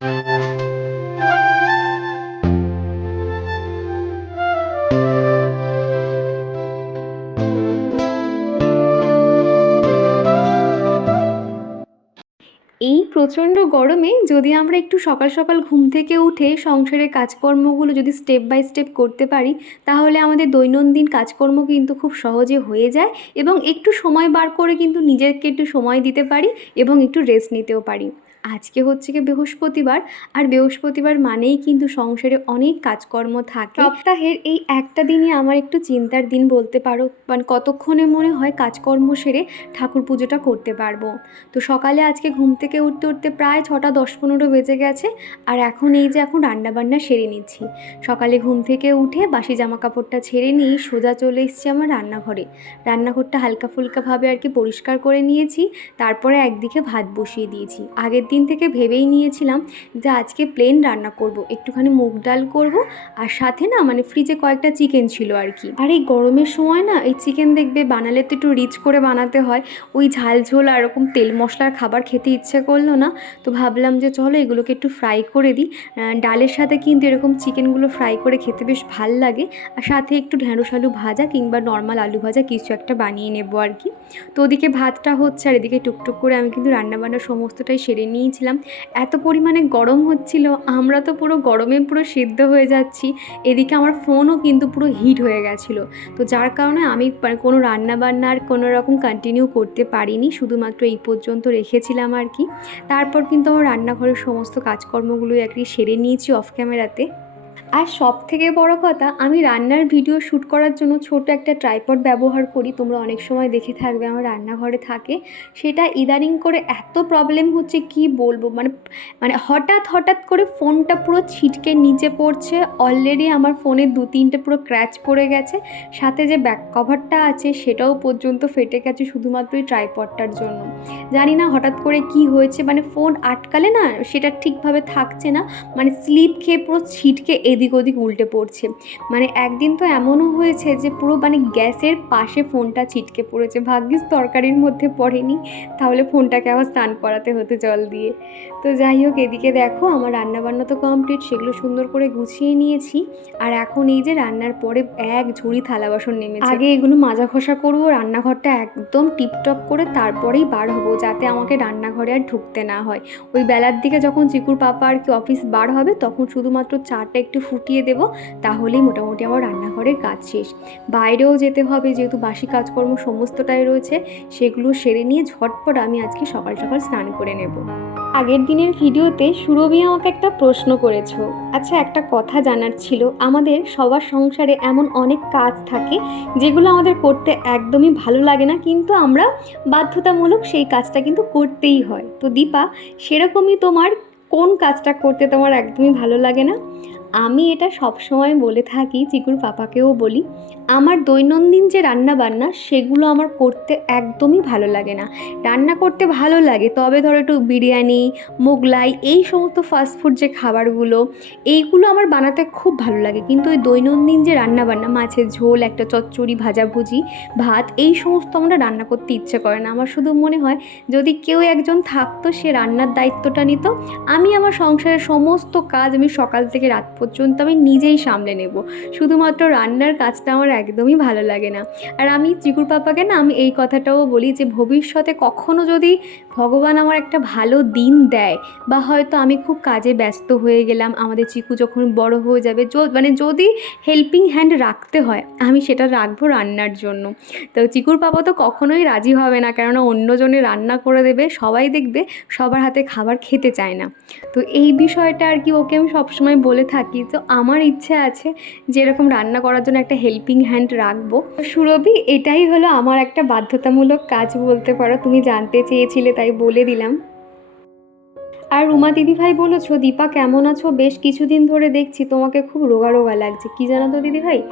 এই প্রচণ্ড গরমে যদি আমরা একটু সকাল সকাল ঘুম থেকে উঠে সংসারের কাজকর্মগুলো যদি স্টেপ বাই স্টেপ করতে পারি, তাহলে আমাদের দৈনন্দিন কাজকর্ম কিন্তু খুব সহজে হয়ে যায় এবং একটু সময় বার করে কিন্তু নিজেকে একটু সময় দিতে পারি এবং একটু রেস্ট নিতেও পারি। আজকে হচ্ছে কি বৃহস্পতিবার, আর বৃহস্পতিবার মানেই কিন্তু সংসারে অনেক কাজকর্ম থাকে। সপ্তাহের এই একটা দিনই আমার একটু চিন্তার দিন বলতে পারো মানে কতক্ষণে মনে হয় কাজকর্ম সেরে ঠাকুর পুজোটা করতে পারব। তো সকালে আজকে ঘুম থেকে উঠতে উঠতে প্রায় ছটা দশ পনেরো বেজে গেছে, আর এখন এই যে এখন রান্নাবান্না সেরে নিচ্ছি। সকালে ঘুম থেকে উঠে বাসি জামা কাপড়টা ছেড়ে নিয়ে সোজা চলে এসেছি আমার রান্নাঘরে। রান্নাঘরটা হালকা ফুলকাভাবে আর কি পরিষ্কার করে নিয়েছি, তারপরে একদিকে ভাত বসিয়ে দিয়েছি। আগের দিন থেকে ভেবেই নিয়েছিলাম যে আজকে প্লেন রান্না করব। একটুখানি মুগ ডাল করব আর সাথে না মানে ফ্রিজে কয়েকটা চিকেন ছিল আর কি। আর এই গরমের সময় না এই চিকেন দেখবে বানালে তো একটু রিচ করে বানাতে হয়। ওই ঝাল ঝোল আর এরকম তেল মশলার খাবার খেতে ইচ্ছে করল না। তো ভাবলাম যে চলো এগুলোকে একটু ফ্রাই করে দিই। ডালের সাথে কিন্তু এরকম চিকেনগুলো ফ্রাই করে খেতে বেশ ভালো লাগে। আর সাথে একটু ঢ্যাঁড়স আলু ভাজা কিংবা নর্মাল আলু ভাজা কিছু একটা বানিয়ে নেব আর কি। তো ওদিকে ভাতটা হচ্ছে আর এদিকে টুকটুক করে আমি কিন্তু রান্নাবান্না সমস্তটাই সেরে নিয়েছিলাম। এত পরিমাণে গরম হচ্ছিল, আমরা তো পুরো গরমে পুরো সিদ্ধ হয়ে যাচ্ছি, এদিকে আমার ফোনও কিন্তু পুরো হিট হয়ে গেছিল। তো যার কারণে আমি কোনো রান্নাবান্নার কোনো রকম কন্টিনিউ করতে পারিনি, শুধুমাত্র এই পর্যন্ত রেখেছিলাম আর কি। তারপর কিন্তু আমার রান্নাঘরের সমস্ত কাজকর্মগুলোই আর কি সেরে নিয়েছি অফ ক্যামেরাতে আর সব থেকে বড় কথা, আমি রান্নার ভিডিও শ্যুট করার জন্য ছোট একটা ট্রাইপড ব্যবহার করি। তোমরা অনেক সময় দেখে থাকবে, আমার রান্নাঘরে থাকে। সেটা ইদানিং করে এত প্রবলেম হচ্ছে, কি বলব? মানে মানে হঠাৎ হঠাৎ করে ফোনটা পুরো ছিটকে নিচে পড়ছে। অলরেডি আমার ফোনে দু, তিনটে পুরো ক্র্যাচ পড়ে গেছে। সাথে যে ব্যাক কভারটা আছে, সেটাও পর্যন্ত ফেটে গেছে শুধুমাত্র এই ট্রাইপডটার জন্য। জানি না হঠাৎ করে কি হয়েছে মানে ফোন আটকালে না, সেটা ঠিকভাবে থাকছে না। মানে স্লিপ খেয়ে পুরো ছিটকে এদিক ওদিক উল্টে পড়ছে। মানে একদিন তো এমনও হয়েছে যে পুরো মানে গ্যাসের পাশে ফোনটা ছিটকে পড়েছে। ভাগ্যিস তরকারির মধ্যে পড়েনি, তাহলে ফোনটাকে আবার স্নান করাতে হতো জল দিয়ে। তো যাই হোক, এদিকে দেখো আমার রান্নাবান্না তো কমপ্লিট, সেগুলো সুন্দর করে গুছিয়ে নিয়েছি। আর এখন এই যে রান্নার পরে এক ঝুড়ি থালা বাসন নেমেছে। আগে এগুলো মাজা ঘষা করব, রান্নাঘরটা একদম টিপটপ করে তারপরেই বার হব, যাতে আমাকে রান্নাঘরে আর ঢুকতে না হয়। ওই বেলার দিকে যখন চিকুর পাপা আর কি অফিস বার হবে, তখন শুধুমাত্র চাটা একটু ফুটিয়ে দেবো, তাহলেই মোটামুটি আমার রান্নাঘরের কাজ শেষ। বাইরেও যেতে হবে, যেহেতু বাসি কাজকর্ম সমস্তটাই রয়েছে, সেগুলো সেরে নিয়ে ঝটপট আমি আজকে সকাল সকাল স্নান করে নেব। আগের দিনের ভিডিওতে সুরভি আমাকে একটা প্রশ্ন করেছ। আচ্ছা একটা কথা জানার ছিল, আমাদের সবার সংসারে এমন অনেক কাজ থাকে, যেগুলো আমাদের করতে একদমই ভালো লাগে না, কিন্তু আমরা বাধ্যতামূলক সেই কাজটা কিন্তু করতেই হয়। তো দীপা, সেরকমই তোমার কোন কাজটা করতে তোমার একদমই ভালো লাগে না? আমি এটা সবসময় বলে থাকি, চিকুর পাপাকেও বলি, আমার দৈনন্দিন যে রান্না বান্না সেগুলো আমার করতে একদমই ভালো লাগে না। রান্না করতে ভালো লাগে, তবে ধরো একটু বিরিয়ানি, মোগলাই, এই সমস্ত ফাস্টফুড যে খাবারগুলো, এইগুলো আমার বানাতে খুব ভালো লাগে। কিন্তু ওই দৈনন্দিন যে রান্না বান্না মাছের ঝোল, একটা চচ্চড়ি, ভাজাভুজি, ভাত, এই সমস্ত আমরা রান্না করতে ইচ্ছে করে না। আমার শুধু মনে হয়, যদি কেউ একজন থাকতো, সে রান্নার দায়িত্বটা নিত, আমি আমার সংসারের সমস্ত কাজ আমি সকাল থেকে রাত পর্যন্ত আমি নিজেই সামলে নেব। শুধুমাত্র রান্নার কাজটা আমার একদমই ভালো লাগে না। আর আমি চিকুর পাপাকে না আমি এই কথাটাও বলি যে, ভবিষ্যতে কখনো যদি ভগবান আমার একটা ভালো দিন দেয় বা হয়তো আমি খুব কাজে ব্যস্ত হয়ে গেলাম, আমাদের চিকু যখন বড় হয়ে যাবে মানে যদি হেল্পিং হ্যান্ড রাখতে হয়, আমি সেটা রাখব রান্নার জন্য। তো চিকুর পাপা তো কখনোই রাজি হবে না, কেননা অন্যজনে রান্না করে দেবে, সবাই দেখবে সবার হাতে খাবার খেতে চায় না। তো এই বিষয়টা আর কি ওকে আমি সবসময় বলে থাকি তো আমার ইচ্ছে আছে যে এরকম রান্না করার জন্য একটা হেল্পিং হ্যান্ড রাখব। সুরভি, এটাই হলো আমার একটা বাধ্যতামূলক কাজ বলতে পারো। তুমি জানতে চেয়েছিলে, তাই বলে দিলাম। আর রুমা দিদিভাই বলেছ, দীপা কেমন আছো? বেশ কিছুদিন ধরে দেখছি, তোমাকে খুব রোগা রোগা লাগছে। কি জানো তো দিদিভাই?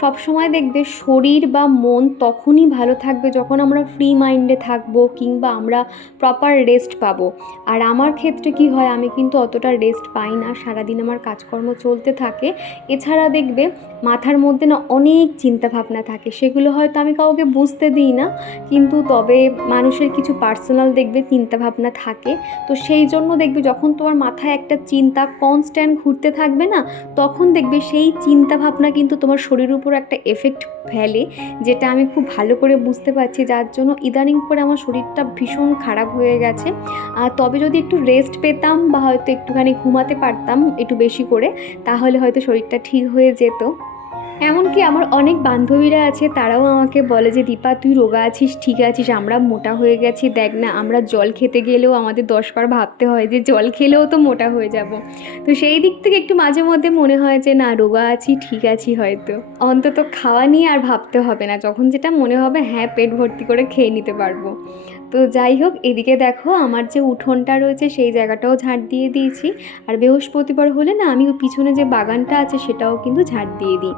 সবসময় দেখবে শরীর বা মন তখনই ভালো থাকবে যখন আমরা ফ্রি মাইন্ডে থাকব কিংবা আমরা প্রপার রেস্ট পাবো। আর আমার ক্ষেত্রে কি হয়, আমি কিন্তু অতটা রেস্ট পাই না, সারাদিন আমার কাজকর্ম চলতে থাকে। এছাড়া দেখবে, মাথার মধ্যে না অনেক চিন্তা ভাবনা থাকে, সেগুলো হয়তো আমি কাউকে বুঝতে দিই না, কিন্তু তবে মানুষের কিছু পার্সোনাল দেখবে চিন্তা ভাবনা থাকে। তো সেই জন্য দেখবে যখন তোমার মাথায় একটা চিন্তা কনস্ট্যান্ট ঘুরতে থাকবে না, তখন দেখবে সেই চিন্তা ভাবনা কিন্তু তোমার শরীরের উপর একটা এফেক্ট ফেলে, যেটা আমি খুব ভালো করে বুঝতে পারছি। যার জন্য ইদানিং করে আমার শরীরটা ভীষণ খারাপ হয়ে গেছে। আর তবে যদি একটু রেস্ট পেতাম বা হয়তো একটুখানি ঘুমাতে পারতাম একটু বেশি করে, তাহলে হয়তো শরীরটা ঠিক হয়ে যেত। এমনকি আমার অনেক বান্ধবীরা আছে, তারাও আমাকে বলে যে, দীপা, তুই রোগা আছিস, ঠিক আছিস, আমরা মোটা হয়ে গেছি, দেখ না, আমরা জল খেতে গেলেও আমাদের দশবার ভাবতে হয় যে, জল খেলেও তো মোটা হয়ে যাব। তো সেই দিক থেকে একটু মাঝে মধ্যে মনে হয় যে, না, রোগা আছি, ঠিক আছি হয়তো। অন্তত খাওয়া নিয়ে আর ভাবতে হবে না, যখন যেটা মনে হবে হ্যাঁ পেট ভর্তি করে খেয়ে নিতে পারব। তো যাই হোক, এদিকে দেখো, আমার যে উঠোনটা রয়েছে, সেই জায়গাটাও ঝাড় দিয়ে দিয়েছি। আর বৃহস্পতিবার হলে না, আমি পিছনে যে বাগানটা আছে, সেটাও কিন্তু ঝাড় দিয়ে দিই।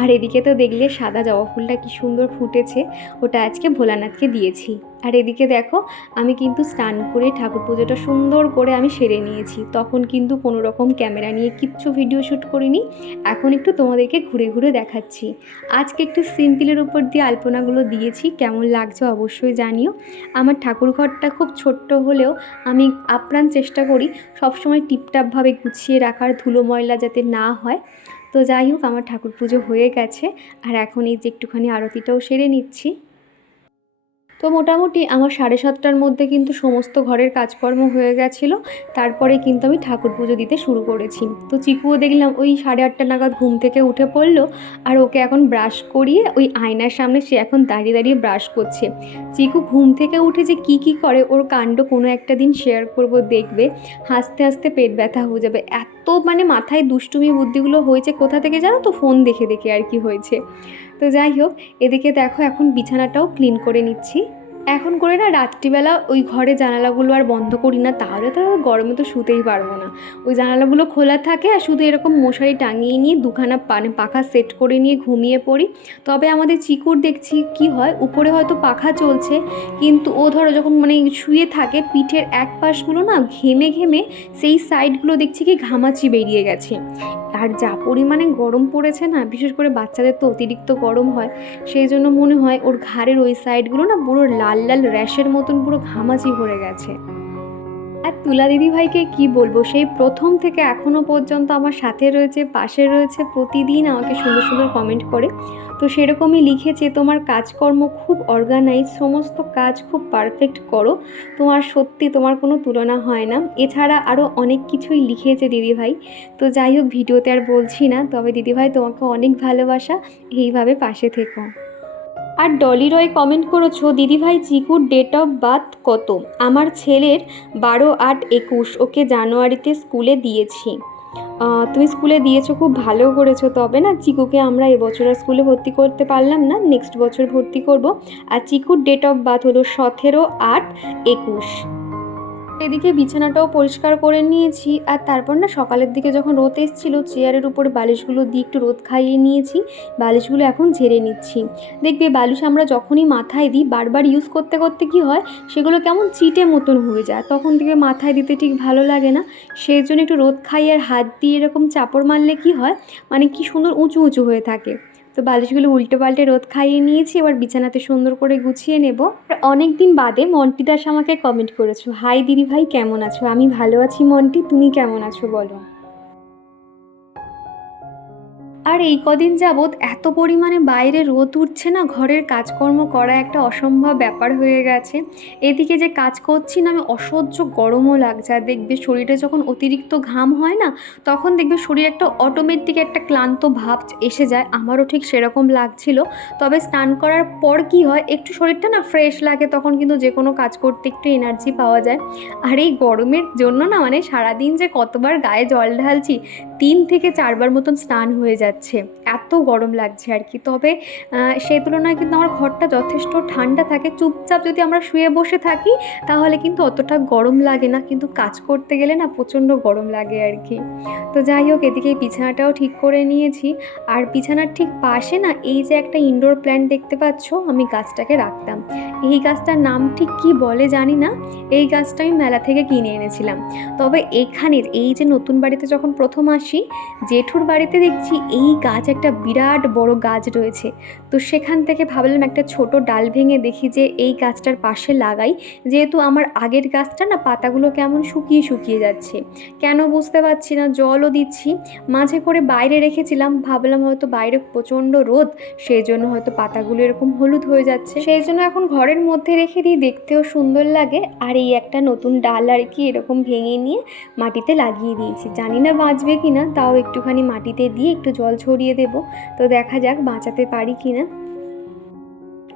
আর এদিকে তো দেখলে সাদা জবা ফুলটা কি সুন্দর ফুটেছে, ওটা আজকে ভোলানাথকে দিয়েছি। আর এদিকে দেখো, আমি কিন্তু স্নান করে ঠাকুর পুজোটা সুন্দর করে আমি সেরে নিয়েছি। তখন কিন্তু কোনো রকম ক্যামেরা নিয়ে কিচ্ছু ভিডিও শ্যুট করিনি। এখন একটু তোমাদেরকে ঘুরে ঘুরে দেখাচ্ছি। আজকে একটু সিম্পলের উপর দিয়ে আলপনাগুলো দিয়েছি, কেমন লাগছে অবশ্যই জানিও। আমার ঠাকুর ঘরটা খুব ছোট্ট হলেও আমি আপ্রাণ চেষ্টা করি সবসময় টিপটাপভাবে গুছিয়ে রাখার, ধুলো ময়লা যাতে না হয়। তো যাই হোক, আমার ঠাকুর পুজো হয়ে গেছে। আর এখন এই যে একটুখানি আরতিটাও সেরে নিচ্ছি। তো মোটামুটি আমার সাড়ে সাতটার মধ্যে কিন্তু সমস্ত ঘরের কাজকর্ম হয়ে গেছিল। তারপরে কিন্তু আমি ঠাকুর পুজো দিতে শুরু করেছি। তো চিকুও দেখলাম ওই সাড়ে আটটা নাগাদ ঘুম থেকে উঠে পড়ল আর ওকে এখন ব্রাশ করিয়ে ওই আয়নার সামনে সে এখন দাঁড়িয়ে দাঁড়িয়ে ব্রাশ করছে। চিকু ঘুম থেকে উঠে যে কী কী করে ওর কাণ্ড কোনো একটা দিন শেয়ার করব দেখবে। হাসতে হাসতে পেট ব্যথা হয়ে যাবে। এত মানে মাথায় দুষ্টুমি বুদ্ধিগুলো হয়েছে কোথা থেকে জানো তো? ফোন দেখে দেখে আর কি হয়েছে। তো যাই হোক, এদিকে দেখো এখন বিছানাটাও ক্লিন করে নিচ্ছি। এখন করে না রাত্রিবেলা ওই ঘরে জানালাগুলো আর বন্ধ করি না, তাহলে তো গরমে তো শুতেই পারব না। ওই জানালাগুলো খোলা থাকে আর শুধু এরকম মশারি টাঙিয়ে নিয়ে দুখানা পানে পাখা সেট করে নিয়ে ঘুমিয়ে পড়ি। তবে আমাদের চিকুর দেখছি কি হয়, উপরে হয়তো পাখা চলছে, কিন্তু ও ধরো যখন মানে শুয়ে থাকে, পিঠের এক পাশগুলো না ঘেমে ঘেমে সেই সাইডগুলো দেখছি কি ঘামাচি বেরিয়ে গেছে। আর যা পরিমাণে গরম পড়েছে না, বিশেষ করে বাচ্চাদের তো অতিরিক্ত গরম হয়, সেই জন্য মনে হয় ওর ঘাড়ের ওই সাইডগুলো না পুরো লাল লাল লাল র্যাশের মতন পুরো ঘামাচি ভরে গেছে। আর তুলা দিদি ভাইকে কি বলব, সেই প্রথম থেকে এখনও পর্যন্ত আমার সাথে রয়েছে, পাশে রয়েছে, প্রতিদিন আমাকে সুন্দর সুন্দর কমেন্ট করে। তো সেরকমই লিখেছে, তোমার কাজকর্ম খুব অর্গানাইজ সমস্ত কাজ খুব পারফেক্ট করো। তোমার সত্যি তোমার কোনো তুলনা হয় না। এছাড়া আরও অনেক কিছুই লিখেছে দিদিভাই। তো যাই হোক, ভিডিওতে আর বলছি না, তবে দিদিভাই তোমাকে অনেক ভালোবাসা। এইভাবে পাশে থেকো। আর ডলি রয় কমেন্ট করেছ, দিদিভাই চিকুর ডেট অফ বার্থ কত? আমার ছেলের বারো আট একুশ, ওকে জানুয়ারিতে স্কুলে দিয়েছি। তুমি স্কুলে দিয়েছ, খুব ভালো করেছ। তবে না চিকুকে আমরা এবছর আর স্কুলে ভর্তি করতে পারলাম না নেক্সট বছর ভর্তি করব। আর চিকুর ডেট অফ বার্থ হলো সতেরো আট একুশ। এদিকে বিছানাটাও পরিষ্কার করে নিয়েছি আর তারপর না সকালের দিকে যখন রোদ এসেছিল, চেয়ারের উপরে বালিশগুলো দিয়ে একটু রোদ খাইয়ে নিয়েছি। বালিশগুলো এখন ঝেড়ে নিচ্ছি। দেখবে বালিশ আমরা যখনই মাথায় দিই, বারবার ইউজ করতে করতে কি হয়? সেগুলো কেমন চিটে মতন হয়ে যায়। তখন থেকে মাথায় দিতে ঠিক ভালো লাগে না। সেই জন্য একটু রোদ খাইয়ে আর হাত দিয়ে এরকম চাপড় মারলে কি হয়? মানে কি সুন্দর উঁচু উঁচু হয়ে থাকে। তো বালিশগুলো উল্টে পাল্টে রোদ খাইয়ে নিয়েছি, এবার বিছানাতে সুন্দর করে গুছিয়ে নেব। অনেক দিন বাদে মন্টি দাস আমাকে কমেন্ট করেছ হাই দিদি ভাই কেমন আছো? আমি ভালো আছি মন্টি, তুমি কেমন আছো বলো? আর এই কদিন যাবৎ এত পরিমাণে বাইরে রোদ উঠছে না, ঘরের কাজকর্ম করা একটা অসম্ভব ব্যাপার হয়ে গেছে। এদিকে যে কাজ করছি না, আমি অসহ্য গরমও লাগছে। আর দেখবে শরীরে যখন অতিরিক্ত ঘাম হয় না, তখন দেখবে শরীর একটা অটোমেটিক একটা ক্লান্ত ভাব এসে যায়। আমারও ঠিক সেরকম লাগছিল। তবে স্নান করার পর কি হয়, একটু শরীরটা না ফ্রেশ লাগে, তখন কিন্তু যে কোনো কাজ করতে একটু এনার্জি পাওয়া যায়। আর এই গরমের জন্য না মানে সারাদিন যে কতবার গায়ে জল ঢালছি, তিন থেকে চারবার মতন স্নান হয়ে যাচ্ছে। এত গরম লাগছে আর কি। তবে সেই তুলনায় কিন্তু আমার ঘরটা যথেষ্ট ঠান্ডা থাকে। চুপচাপ যদি আমরা শুয়ে বসে থাকি, তাহলে কিন্তু অতটা গরম লাগে না। কিন্তু কাজ করতে গেলে না প্রচণ্ড গরম লাগে আর কি। তো যাই হোক, এদিকে বিছানাটাও ঠিক করে নিয়েছি। আর বিছানার ঠিক পাশে না এই যে একটা ইনডোর প্ল্যান্ট দেখতে পাচ্ছ, আমি গাছটাকে রাখতাম। এই গাছটার নাম ঠিক কি বলে জানি না। এই গাছটা আমি মেলা থেকে কিনে এনেছিলাম। তবে এখানে এই যে নতুন বাড়িতে যখন প্রথম আসি, জেঠুর বাড়িতে দেখছি এই এই গাছ একটা বিরাট বড় গাছ রয়েছে। তো সেখান থেকে ভাবলাম একটা ছোট ডাল ভেঙে দেখি যে এই গাছটার পাশে লাগাই। যেহেতু আমার আগের গাছটা না পাতাগুলো কেমন শুকিয়ে শুকিয়ে যাচ্ছে। কেন বুঝতে পারছি না, জলও দিচ্ছি। মাঝে করে বাইরে রেখেছিলাম, ভাবলাম হয়তো বাইরে প্রচণ্ড রোদ, সেই জন্য হয়তো পাতাগুলো এরকম হলুদ হয়ে যাচ্ছে। সেই জন্য এখন ঘরের মধ্যে রেখে দিই, দেখতেও সুন্দর লাগে। আর এই একটা নতুন ডাল আর কি এরকম ভেঙে নিয়ে মাটিতে লাগিয়ে দিয়েছি। জানি না বাঁচবে কি না তাও একটুখানি মাটিতে দিয়ে একটু জল ছড়িয়ে দেব। তো দেখা যাক বাঁচাতে পারি কি না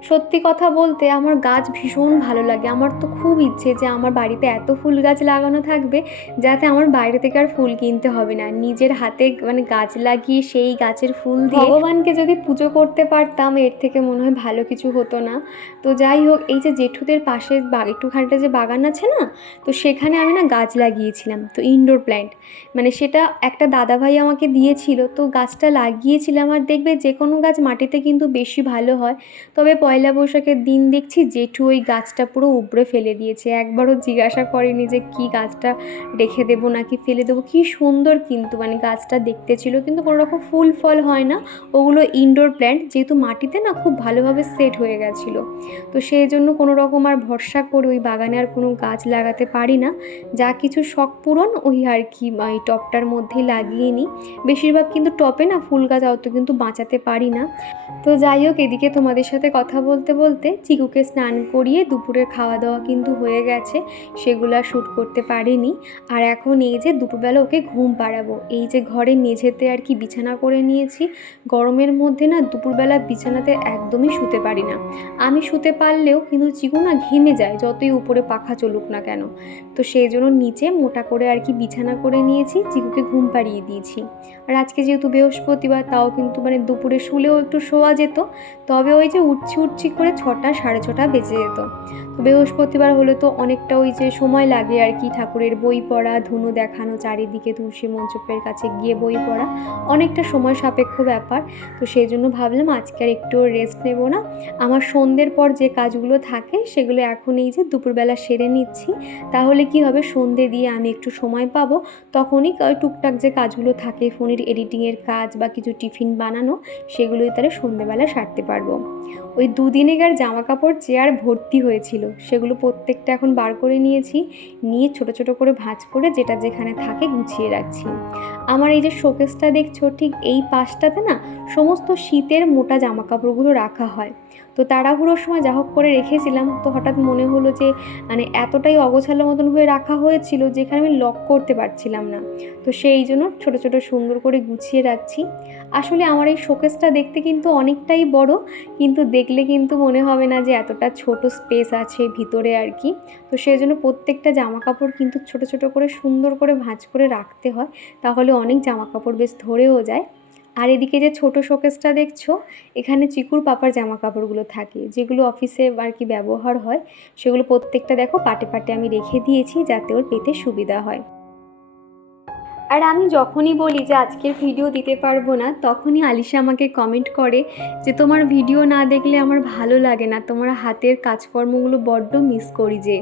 সত্যি কথা বলতে আমার গাছ ভীষণ ভালো লাগে। আমার তো খুব ইচ্ছে যে আমার বাড়িতে এত ফুল গাছ লাগানো থাকবে যাতে আমার বাইরে থেকে আর ফুল কিনতে হবে না। নিজের হাতে মানে গাছ লাগিয়ে সেই গাছের ফুল দিয়ে ভগবানকে যদি পুজো করতে পারতাম, এর থেকে মনে হয় ভালো কিছু হতো না। তো যাই হোক, এই যে জেঠুদের পাশে একটুখানিটা যে বাগান আছে না, তো সেখানে আমি না গাছ লাগিয়েছিলাম, তো ইনডোর প্ল্যান্ট মানে সেটা একটা দাদাভাই আমাকে দিয়েছিল, তো গাছটা লাগিয়েছিলাম আর দেখবে যে কোনো গাছ মাটিতে কিন্তু বেশি ভালো হয়। তবে পয়লা বৈশাখের দিন দেখছি জেঠু ওই গাছটা পুরো উপড়ে ফেলে দিয়েছে। একবারও জিজ্ঞাসা করেনি যে কি গাছটা রেখে দেবো নাকি ফেলে দেবো। কি সুন্দর কিন্তু মানে গাছটা দেখতে ছিল, কিন্তু কোনো রকম ফুল ফল হয় না। ওগুলো ইনডোর প্ল্যান্ট যেহেতু মাটিতে না খুব ভালোভাবে সেট হয়ে গেছিল। তো সেই জন্য কোনো রকম আর ভরসা করে ওই বাগানে আর কোনো গাছ লাগাতে পারি না। যা কিছু শখ পূরণ, ওই আর কি ওই টপটার মধ্যেই লাগিয়ে নিই। বেশিরভাগ কিন্তু টপে না ফুল গাছ অত কিন্তু বাঁচাতে পারি না। তো যাই হোক, এদিকে তোমাদের সাথে কথা বলতে বলতে চিকুকে স্নান করিয়ে দুপুরের খাওয়া দাওয়া কিন্তু হয়ে গেছে। সেগুলো আর শ্যুট করতে পারিনি। আর এখন এই যে দুপুরবেলা ওকে ঘুম পাড়াবো, এই যে ঘরে মেঝেতে আর কি বিছানা করে নিয়েছি, গরমের মধ্যে না দুপুরবেলা বিছানাতে একদমই শুতে পারি না। আমি শুতে পারলেও কিন্তু চিকু না ঘেমে যায়, যতই উপরে পাখা চলুক না কেন। তো সেই জন্য নিচে মোটা করে আর কি বিছানা করে নিয়েছি, চিকুকে ঘুম পাড়িয়ে দিয়েছি। আর আজকে যেহেতু বৃহস্পতিবার, তাও কিন্তু মানে দুপুরে শুলেও একটু শোয়া যেত। তবে ওই যে উঠছি উঠছি করে ছটা, সাড়ে ছটা বেজে যেত। তো বৃহস্পতিবার হলে তো অনেকটা ওই যে সময় লাগে আর কি, ঠাকুরের বই পড়া, ধুনো দেখানো, চারিদিকে তুলসী মঞ্চপের কাছে গিয়ে বই পড়া, অনেকটা সময় সাপেক্ষ ব্যাপার। তো সেই জন্য ভাবলাম আজকে আর একটু রেস্ট নেব না। আমার সন্ধ্যের পর যে কাজগুলো থাকে, সেগুলো এখন এই যে দুপুরবেলা সেরে নিচ্ছি। তাহলে কি হবে? সন্ধে দিয়ে আমি একটু সময় পাবো। তখনই টুকটাক যে কাজগুলো থাকে, ফোনের এডিটিংয়ের কাজ বা কিছু টিফিন বানানো, সেগুলোই তাহলে সন্ধেবেলা সারতে পারব। ওই দুদিনেকার জামা কাপড় চেয়ার ভর্তি হয়েছিল। সেগুলো প্রত্যেকটা এখন বার করে নিয়েছি, নিয়ে ছোট ছোট করে ভাঁজ করে যেটা যেখানে থাকে গুছিয়ে রাখছি। আমার এই যে শোকেসটা দেখছ, ঠিক এই পাশটাতে না সমস্ত শীতের মোটা জামা কাপড়গুলো রাখা হয়। তো তাড়াহুড়োর সময় যা হোক করে রেখেছিলাম। তো হঠাৎ মনে হলো যে মানে এতটাই অগোছালো মতন হয়ে রাখা হয়েছিল যেখানে আমি লক করতে পারছিলাম না। তো সেই জন্য ছোট ছোট সুন্দর করে গুছিয়ে রাখছি। আসলে আমার এই শোকেসটা দেখতে কিন্তু অনেকটাই বড়, কিন্তু দেখলে কিন্তু মনে হবে না যে এতটা ছোট স্পেস আছে ভিতরে আর কি। তো সেই জন্য প্রত্যেকটা জামা কাপড় কিন্তু ছোট ছোট করে সুন্দর করে ভাঁজ করে রাখতে হয়, তাহলে অনেক জামা কাপড় বেশ ধরেও যায়। আর এদিকে যে ছোট শোকেসটা দেখছ, এখানে চিকুর পাপার জামা কাপড়গুলো থাকে, যেগুলো অফিসে আর কি ব্যবহার হয়, সেগুলো প্রত্যেকটা দেখো পাটে পাটে আমি রেখে দিয়েছি যাতে ওর পেতে সুবিধা হয়। আর আমি যখনই বলি যে আজকের ভিডিও দিতে পারব না, তখনই আলিশা আমাকে কমেন্ট করে যে তোমার ভিডিও না দেখলে আমার ভালো লাগে না, তোমার হাতের কাজকর্মগুলো বড্ড মিস করি যে।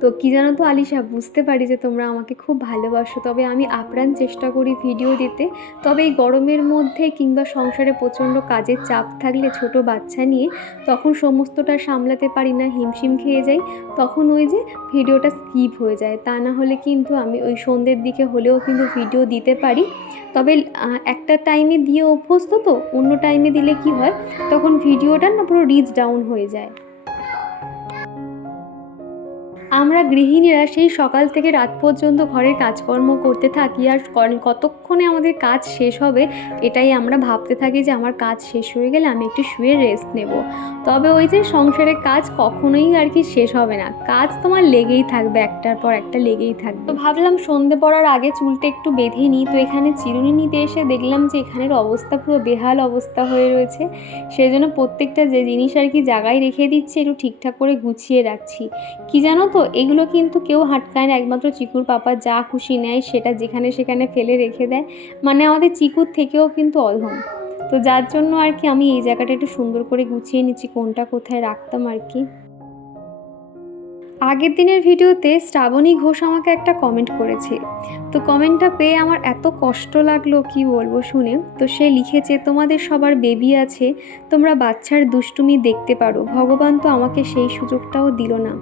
তো কী জানো তো আলিশা, বুঝতে পারি যে তোমরা আমাকে খুব ভালোবাসো, তবে আমি আপ্রাণ চেষ্টা করি ভিডিও দিতে। তবে এই গরমের মধ্যে কিংবা সংসারে প্রচণ্ড কাজের চাপ থাকলে ছোট বাচ্চা নিয়ে তখন সমস্তটা সামলাতে পারি না, হিমশিম খেয়ে যাই, তখন ওই যে ভিডিওটা স্কিপ হয়ে যায়। তা না হলে কিন্তু আমি ওই সন্ধ্যের দিকে হলেও কিন্তু ভিডিও দিতে পারি। তবে একটা টাইমে দিয়ে অভ্যস্ত তো, অন্য টাইমে দিলে কি হয়? তখন ভিডিওটা না পুরো রিচ ডাউন হয়ে যায়। আমরা গৃহিণীরা সেই সকাল থেকে রাত পর্যন্ত ঘরের কাজকর্ম করতে থাকি আর কতক্ষণে আমাদের কাজ শেষ হবে, এটাই আমরা ভাবতে থাকি যে আমার কাজ শেষ হয়ে গেলে আমি একটু শুয়ে রেস্ট নেব। তবে ওই যে সংসারের কাজ কখনোই আর কি শেষ হবে না। কাজ তোমার লেগেই থাকবে, একটার পর একটা লেগেই থাকবে। তো ভাবলাম সন্ধে পড়ার আগে চুলটা একটু বেঁধে নিই। তো এখানে চিরুনি নিতে এসে দেখলাম যে এখানের অবস্থা পুরো বেহাল অবস্থা হয়ে রয়েছে। সেই জন্য প্রত্যেকটা যে জিনিস আর কি জায়গায় রেখে দিচ্ছি, একটু ঠিকঠাক করে গুছিয়ে রাখছি। কি জানো তো এগুলো কিন্তু কেউ হাটকায় না। একমাত্র চিকুর পাপা যা খুশি নেয় সেটা যেখানে সেখানে ফেলে রেখে দেয়। মানে আমাদের চিকুর থেকেও কিন্তু অধম। তো যার জন্য আর কি আমি এই জায়গাটা একটু সুন্দর করে গুছিয়ে নিচ্ছি, কোনটা কোথায় রাখতাম আর কি। আগের দিনের ভিডিওতে শ্রাবণী ঘোষ আমাকে একটা কমেন্ট করেছে। তো কমেন্টটা পেয়ে আমার এত কষ্ট লাগল, কি বলব শুনে। তো সে লিখেছে, তোমাদের সবার বেবি আছে, তোমরা বাচ্চার দুষ্টুমি দেখতে পারো। ভগবান তো আমাকে সেই সুযোগটাও দিল না।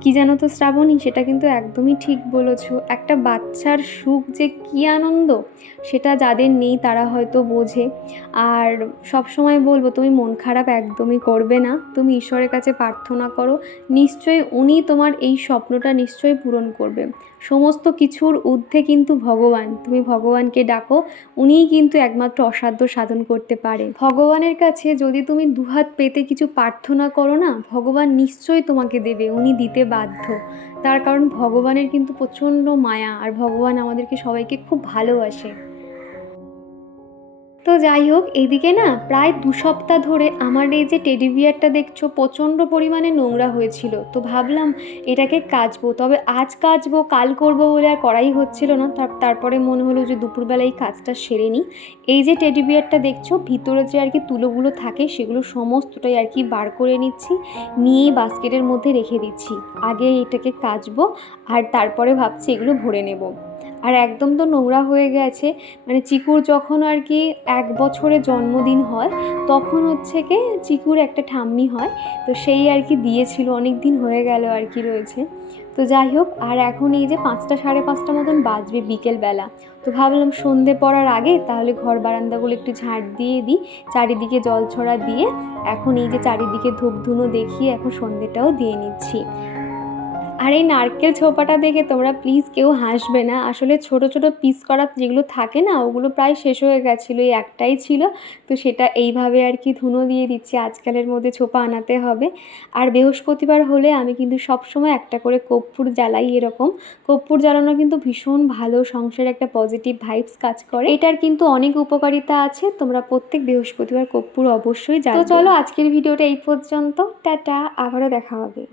কি জানো তো শ্রাবণী? সেটা কিন্তু একদমই ঠিক বলেছ। একটা বাচ্চার সুখ যে কি আনন্দ, সেটা যাদের নেই তারা হয়তো বোঝে। আর সব সময় বলব, তুমি মন খারাপ একদমই করবে না। তুমি ঈশ্বরের কাছে প্রার্থনা করো। নিশ্চয়ই উনি তোমার এই স্বপ্নটা নিশ্চয়ই পূরণ করবে। সমস্ত কিছুর ঊর্ধ্বে কিন্তু ভগবান। তুমি ভগবানকে ডাকো, উনিই কিন্তু একমাত্র অসাধ্য সাধন করতে পারে। ভগবানের কাছে যদি তুমি দুহাত পেতে কিছু প্রার্থনা করো না, ভগবান নিশ্চয়ই তোমাকে দেবে, উনি দিতে বাধ্য। তার কারণ ভগবানের কিন্তু প্রচণ্ড মায়া, আর ভগবান আমাদেরকে সবাইকে খুব ভালোবাসে। তো যাই হোক, এদিকে না প্রায় দু সপ্তাহ ধরে আমার এই যে টেডি বিয়ারটা দেখছ প্রচণ্ড পরিমাণে নোংরা হয়েছিল। তো ভাবলাম এটাকে কাচবো। তবে আজ কাচবো, কাল করব বলে আর করাই হচ্ছিল না। তার- তারপরে মনে হলো যে দুপুরবেলা এই কাজটা সেরে নিই। এই যে টেডি বিয়ারটা দেখছ, ভিতরে যে আর কি তুলোগুলো থাকে সেগুলো সমস্তটাই আর কি বার করে নিচ্ছি, নিয়ে বাস্কেটের মধ্যে রেখে দিচ্ছি। আগে এটাকে কাচবো আর তারপরে ভাবছি এগুলো ভরে নেব। আর একদম তো নোংরা হয়ে গেছে। মানে চিকুর যখন আর কি এক বছরে জন্মদিন হয়, তখন হচ্ছে কি চিকুর একটা ঠাম্মি হয়। তো সেই আর কি দিয়েছিল অনেক দিন হয়ে গেল আর কি রয়েছে। তো যাই হোক, আর এখন এই যে পাঁচটা, সাড়ে পাঁচটা মতন বাজবে বিকেলবেলা। তো ভাবলাম সন্ধে পড়ার আগে তাহলে ঘর বারান্দাগুলো একটু ঝাঁট দিয়ে দিই, চারিদিকে জল ছড়া দিয়ে। এখন এই যে চারিদিকে ধূপ ধুনো দেখিয়ে এখন সন্ধেটাও দিয়ে নিচ্ছি। আর এই নারকেল ছোপাটা দেখে তোমরা প্লিজ কেউ হাসবে না। আসলে ছোট ছোট পিস করা যেগুলো থাকে না, ওগুলো প্রায় শেষ হয়ে গেছিল, এই একটাই ছিল। তো সেটা এইভাবে আর কি ধুনো দিয়ে দিচ্ছি, আজকালের মধ্যে ছোপা আনাতে হবে। আর বৃহস্পতিবার হলে আমি কিন্তু সবসময় একটা করে কর্পূর জ্বালাই এরকম। কর্পূর জ্বালানো কিন্তু ভীষণ ভালো, সংসারে একটা পজিটিভ ভাইবস কাজ করে। এটার কিন্তু অনেক উপকারিতা আছে, তোমরা প্রত্যেক বৃহস্পতিবার কর্পূর অবশ্যই তো চলো আজকের ভিডিওটা এই পর্যন্ত। টাটা, আবারও দেখা হবে।